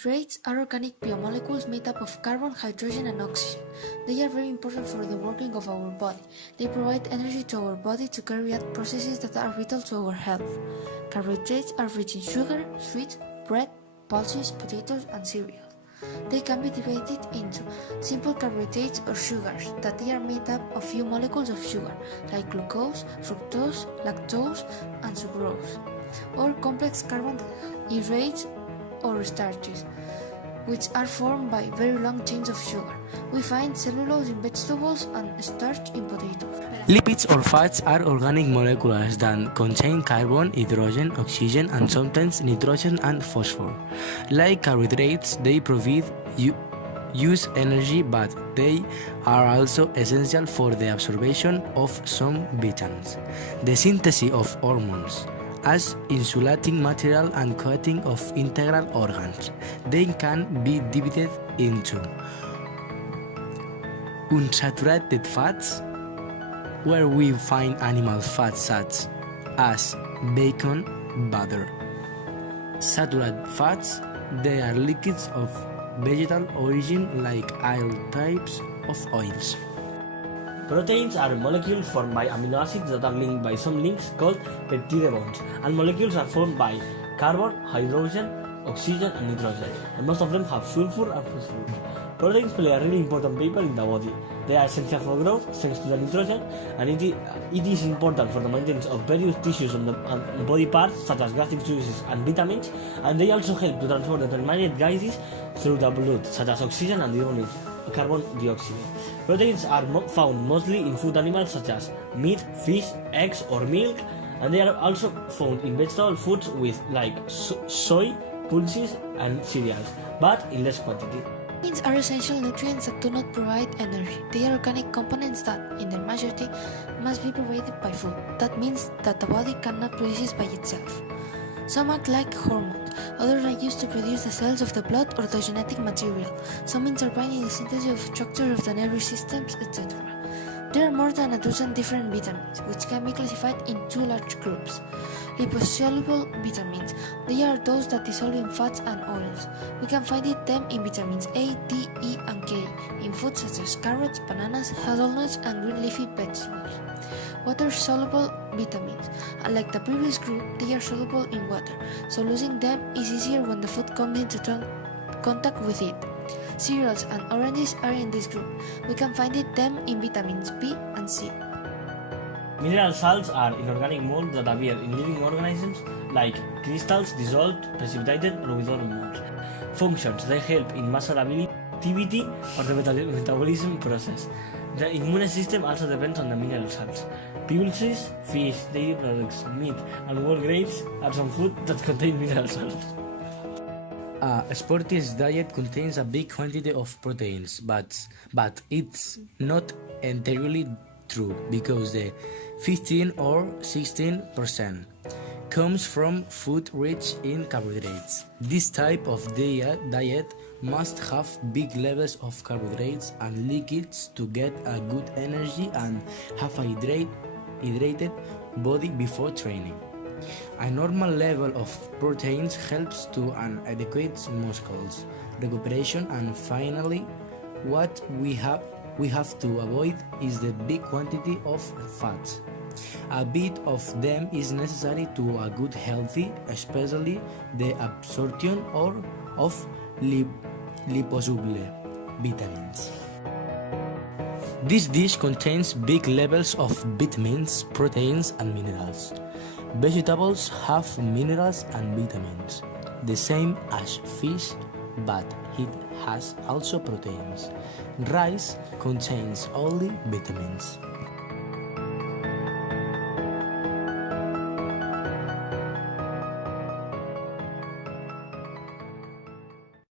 Carbohydrates are organic biomolecules made up of carbon, hydrogen, and oxygen. They are very important for the working of our body. They provide energy to our body to carry out processes that are vital to our health. Carbohydrates are rich in sugar, sweets, bread, pulses, potatoes, and cereals. They can be divided into simple carbohydrates or sugars, that they are made up of few molecules of sugar, like glucose, fructose, lactose, and sucrose, or complex carbohydrates or starches, which are formed by very long chains of sugar. We find cellulose in vegetables and starch in potatoes. Lipids or fats are organic molecules that contain carbon, hydrogen, oxygen, and sometimes nitrogen and phosphorus. Like carbohydrates, they provide use energy, but they are also essential for the absorption of some vitamins, the synthesis of hormones, as insulating material and coating of integral organs. They can be divided into unsaturated fats, where we find animal fats such as bacon, butter. Saturated fats, they are liquids of vegetal origin like all types of oils. Proteins are molecules formed by amino acids that are linked by some links called peptide bonds, and molecules are formed by carbon, hydrogen, oxygen, and nitrogen, and most of them have sulfur and phosphorus. Proteins play a really important role in the body. They are essential for growth thanks to the nitrogen, and it is important for the maintenance of various tissues and body parts such as gastric juices and vitamins, and they also help to transport determined gases through the blood such as oxygen and carbon dioxide. Proteins are found mostly in food animals such as meat, fish, eggs, or milk, and they are also found in vegetable foods like soy, pulses, and cereals, but in less quantity. Proteins are essential nutrients that do not provide energy. They are organic components that, in their majority, must be provided by food. That means that the body cannot produce it by itself. Some act like hormones, others are used to produce the cells of the blood or the genetic material. Some intervene in the synthesis of structure of the nervous systems, etc. There are more than a dozen different vitamins, which can be classified in two large groups. Liposoluble vitamins. They are those that dissolve in fats and oils. We can find them in vitamins A, D, E, and K, in foods such as carrots, bananas, hazelnuts, and green leafy vegetables. Water-soluble vitamins. Unlike the previous group, they are soluble in water, so losing them is easier when the food comes into contact with it. Cereals and oranges are in this group. We can find them in vitamins B and C. Mineral salts are inorganic mold that appear in living organisms like crystals dissolved, precipitated, or without molds. Functions: they help in muscle activity or the metabolism process. The immune system also depends on the mineral salts. Pulses, fish, dairy products, meat, and whole grains are some food that contain mineral salts. A sports diet contains a big quantity of proteins, but it's not entirely true, because the 15 or 16% comes from food rich in carbohydrates. This type of diet must have big levels of carbohydrates and liquids to get a good energy and have a hydrated body before training. A normal level of proteins helps to an adequate muscles recuperation, and finally, what we have to avoid is the big quantity of fats. A bit of them is necessary to a good healthy, especially the absorption of liposoluble vitamins. This dish contains big levels of vitamins, proteins, and minerals. Vegetables have minerals and vitamins, the same as fish, but it has also proteins. Rice contains only vitamins.